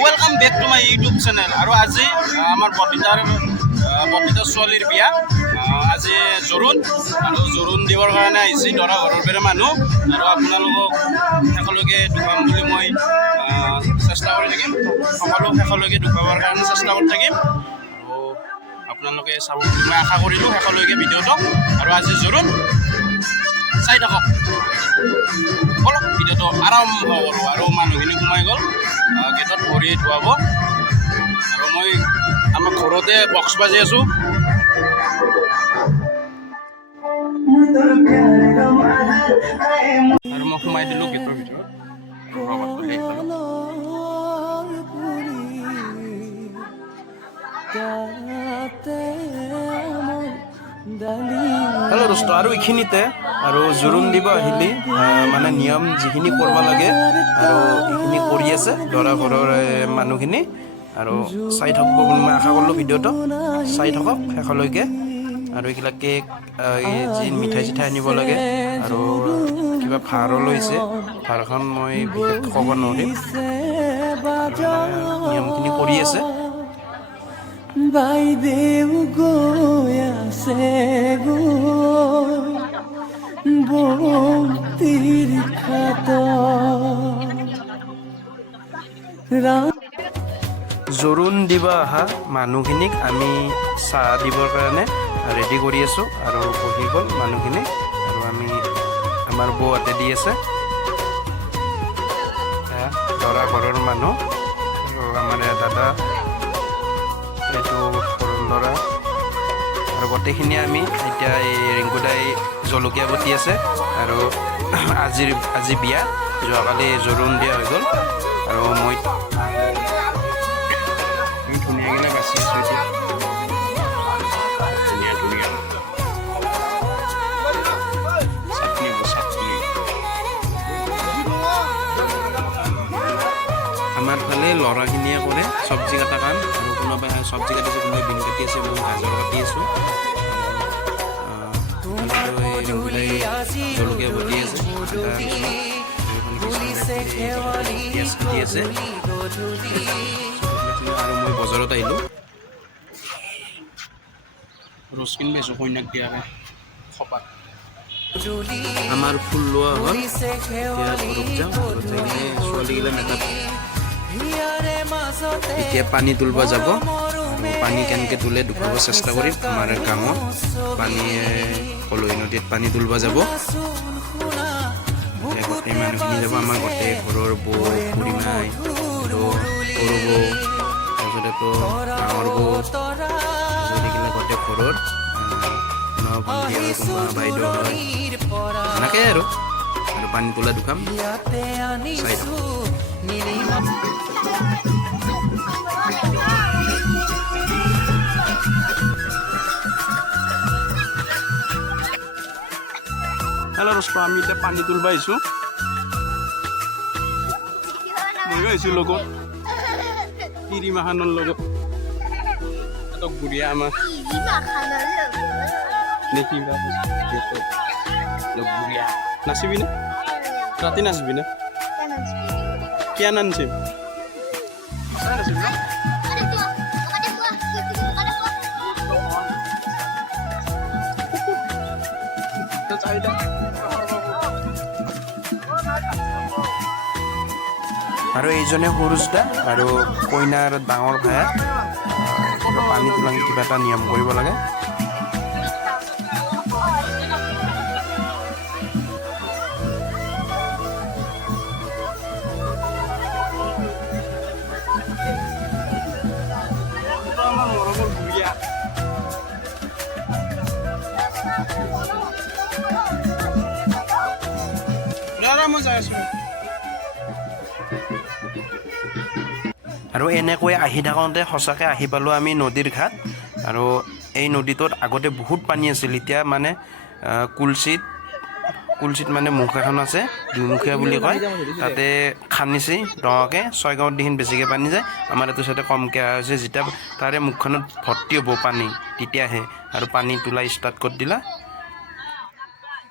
Welcome back to my YouTube channel और आज आमार बटितार छोवालीर बिया आज जरुन और जरुन दिवर कारण आइछि दरा घरर बेरे मानुह और आपनालोকক हेकलगे दुखाम बुली मैं चेष्टा करि থাকিম सकलो हेकलगे दुखाबार कारण चेष्टा करि থাকিম आपनालोके चाब बुली मैं आशा करिलो हेकलगे भिडिओটো और आज जरुन চাই থাকক বলক ভিডিওটো আৰম্ভ কৰোঁ আৰু মানুহখিনি সোমাই গ'ল গেটত ভৰি ধুৱাব আৰু মই আমাৰ ঘৰতে বক্স বাজি আছোঁ আৰু মই সোমাই দিলোঁ গেটৰ ভিতৰত हेलो दोस्त और इखिनिते और जरुन দিব আহিলি মানে নিয়ম যিখিনি কৰিব লাগে আৰু ইখিনি কৰি আছে দৰা ঘৰৰ মানুহখিনি আৰু চাই থাকব বুলি মই আশা কৰিলো ভিডিওটো চাই থাকক শেষলৈকে আৰু এইগিলা কেক যি মিঠাই চিঠাই আনিব লাগে আৰু কিবা ভাড়া লৈছে ভাড়াখন মই বিশেষ ক'ব নোৱাৰিম নিয়মখিনি কৰি আছে বাইদেউ গৈ আছে বক্তিৰ খাত জৰুন দিব অহা মানুহখিনিক আমি চাহ দিবৰ কাৰণে ৰেডি কৰি আছোঁ আৰু বহি গ'ল মানুহখিনি আৰু আমি আমাৰ বৌহঁতে দি আছে দৰা ঘৰৰ মানুহ আৰু আমাৰ দাদা এইটো ল'ৰা আৰু গোটেইখিনি আমি এতিয়া এই ৰিংকুদাই জলকীয়া বটি আছে আৰু আজি বিয়া যোৱাকালি জৰুন দিয়া হৈ গ'ল আৰু মই ধুনীয়াকৈ বাচি আছোঁ এতিয়া ধুনীয়া ধুনীয়া চাটনি আমাৰ ফালে ল'ৰাখিনিয়ে কৰে চব্জি কটা কাম আৰু কোনোবাই চব্জি কাটিছে কোনোবাই বিন কাটি আছে মই গাজৰ কাটি আছোঁ জলকীয়া বটি আছে আৰু মই বজাৰত আহিলোঁ ৰচ কিনি পাইছোঁ কইনাক দিয়াকৈ খপাত আমাৰ ফুল লোৱা হ'ল এতিয়া ঘৰত যাওঁ ঘৰত যাই কিনে ছোৱালীগিলা মেকআপ এতিয়া পানী তুলিব যাব পানী কেনেকৈ তোলে দেখুৱাব চেষ্টা কৰিম আমাৰ গাঁৱত পানীয়ে কলৈ নদীত পানী তুলিব যাব গোটেই মানুহখিনি যাব আমাৰ গোটেই ঘৰৰ বৌ খুৰীমাই সৰু বৌ তাৰপিছতেতো ডাঙৰ বৌ যিগিলা গোটেই ঘৰৰ ভণ্টি আৰু কোনোবা বাইদেউ হয় এনেকৈ আৰু পানী তোলা দুখাম চাই থাকোঁ হেল্ল' দোস্ত আমি এতিয়া পানী তুলিব আহিছোঁ ময়ো আহিছোঁ লগত তিৰিমাখানৰ লগত এটা গুৰিয়া আমাৰ দেখিবা গুৰিয়া নাচিবি নে ৰাতি নাচিবি নে কিয় নাচিম নাচিবি ন আৰু এইজনে সৰুজদা আৰু কইনাৰ ডাঙৰ ভায়া পানী তোলা কিবা এটা নিয়ম কৰিব লাগে আৰু এনেকৈ আহি থাকোঁতে সঁচাকৈ আহি পালোঁ আমি নদীৰ ঘাট। আৰু এই নদীটোত আগতে বহুত পানী আছিল। এতিয়া মানে কুলচিত মানে মুখ এখন আছে, দুমুখীয়া বুলি কয়, তাতে খান্দিছে ডাঙৰকৈ। 6 গাঁৱত দেখোন বেছিকৈ পানী যায়, আমাৰ এইটো চাইডে কমকৈ অহা হৈছে। যেতিয়া তাৰে মুখখনত ভৰ্তি হ'ব পানী তেতিয়াহে, আৰু পানী তোলা ষ্টাৰ্ট কৰি দিলা।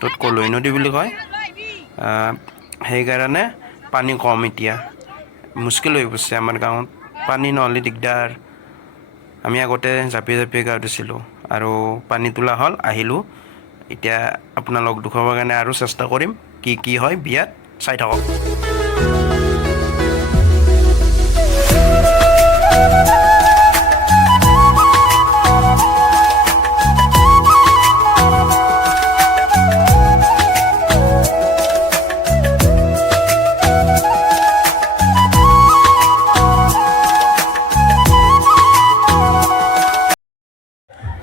ত'ত কলৈ নদী বুলি কয়, সেইকাৰণে পানী কম। এতিয়া মুস্কিল হৈ পৰিছে আমাৰ গাঁৱত, পানী নহ'লে দিগদাৰ। আমি আগতে জাপি গা ধুইছিলোঁ আৰু পানী তোলা হ'ল, আহিলোঁ। এতিয়া আপোনালোক দেখুৱাবৰ কাৰণে আৰু চেষ্টা কৰিম কি হয় বিয়াত, চাই থাকক।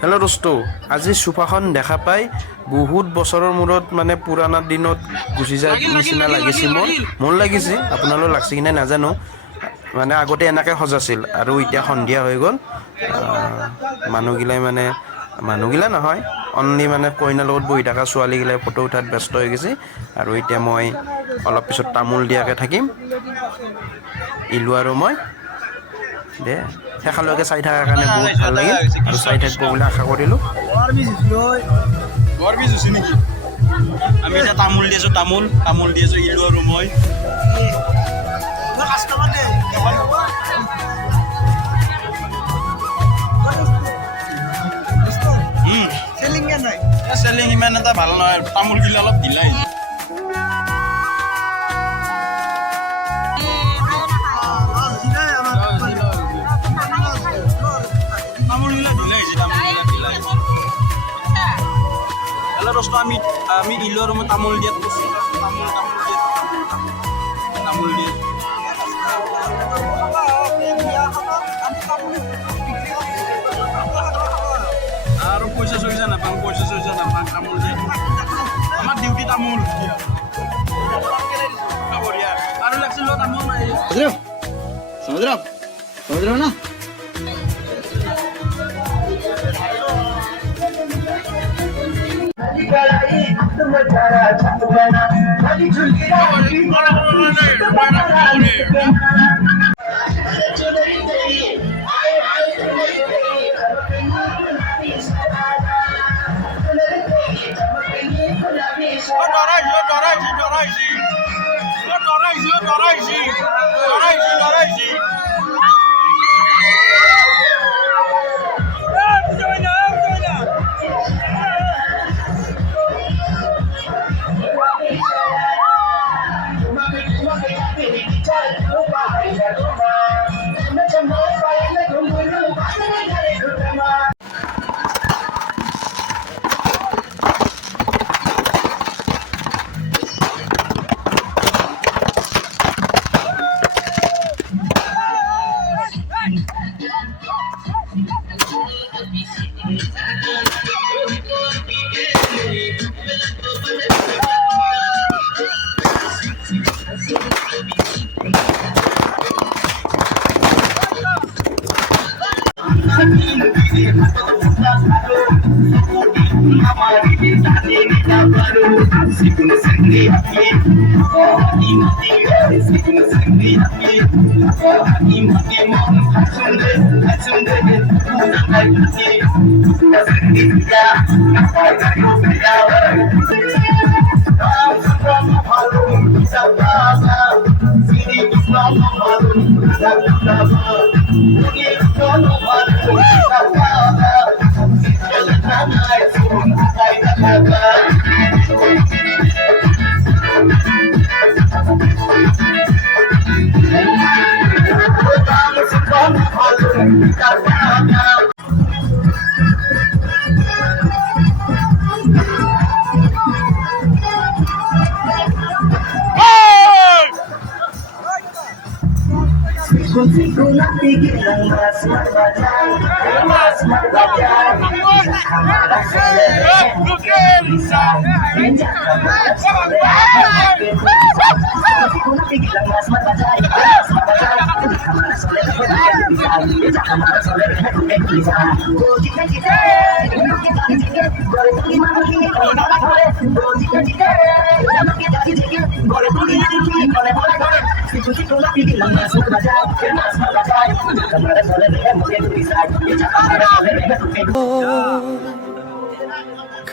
হেল্ল' দোস্ত, আজি চোফাখন দেখা পাই বহুত বছৰৰ মূৰত মানে পুৰণা দিনত গুচি যায় নিচিনা লাগিছে। মোৰ লাগিছে, আপোনালোক লাগছে কি নাই নাজানো। মানে আগতে এনেকৈ সজাইছিল আৰু এতিয়া সন্ধিয়া হৈ গ'ল। মানুহগিলা নহয়, অনলি মানে কইনাৰ লগত বহি থকা ছোৱালীগিলাই ফটো উঠাত ব্যস্ত হৈ গৈছে। আৰু এতিয়া মই অলপ পিছত তামোল দিয়াকৈ থাকিম, ইলু আৰু মই। দে শেষলৈকে চাই থকাৰ কাৰণে বহুত ভাল লাগিল, আৰু চাই থাকিব বুলি আশা কৰিলোঁ। আমি এতিয়া তামোল দি আছোঁ, তামোল দি আছোঁ, ইলু আৰু মই। চেলিং ইমান এটা ভাল নহয়, তামোলগিলা অলপ ঢিলাই। আমি ইলু আৰু মই তামোল দিয়াত তামোল দিয়ে আৰু পইচা নাপাওঁ, তামোল দিয়ে। আমাৰ ডিউটি তামোল বঢ়িয়া। আৰু লাগিছিল তামোল নাই। সমুদ্ৰ না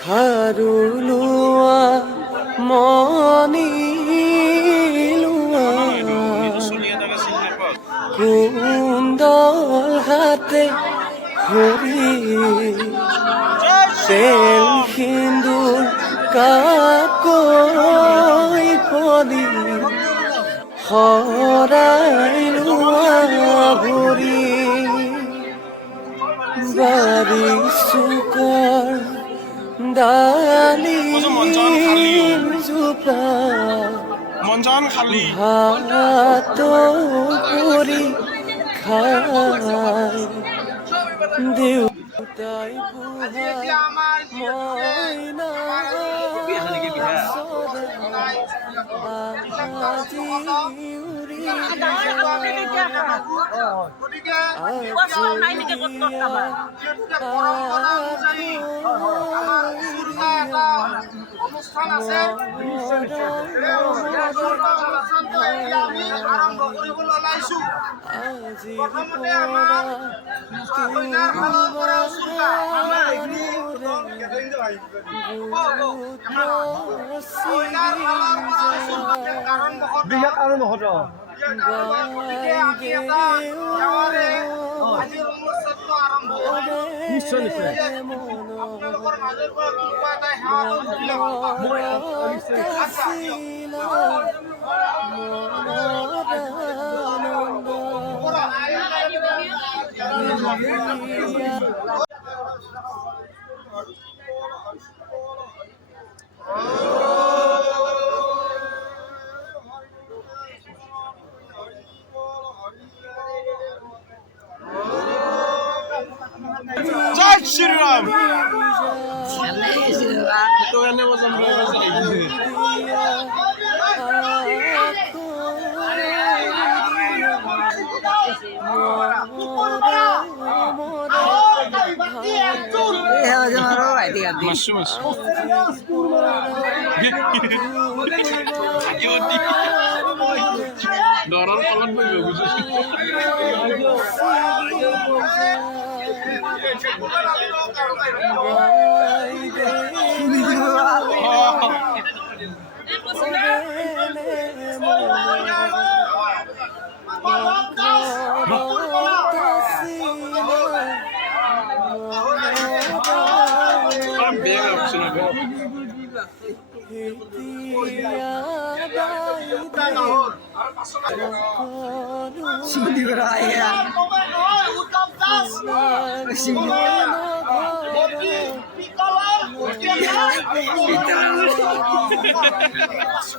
খাৰুলোৱা মনিলোৱা চলি এটাকে চিনি নাপাওঁ কুণ্ডল হাতে ধৰি তেল সিন্দুৰ কাকৈ পদি শৰাই লোৱা ভৰি বাৰী চুকৰ ডালি জোপা মঞ্জান খালি ভাত কৰি খাই দেউতাই পোহা মইনা আজি উৰি অনুষ্ঠান আছে আমি আৰম্ভ কৰিবলৈ ওলাইছো প্ৰথমতে আমাৰ কইনাৰ ফালৰ পৰা উচুলা কইনাৰ ফালৰ পৰা গতিকে আমি এটা গাঁৱৰে আজিৰ অনুষ্ঠানটো আৰম্ভ কৰিলোঁ নিশ্চয় আপোনালোকৰ মাজৰ পৰা কোনোবা এটাই সেৱা কৰিলে ভাল পাম আচ্ছা জয় শ্ৰীৰাম তো এনে বজাম দৰৰ ফলত মই বুজিছো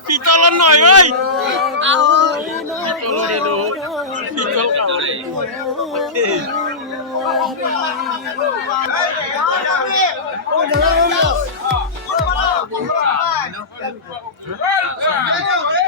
পিতলৰ নহয় ঐ পিতল Hey!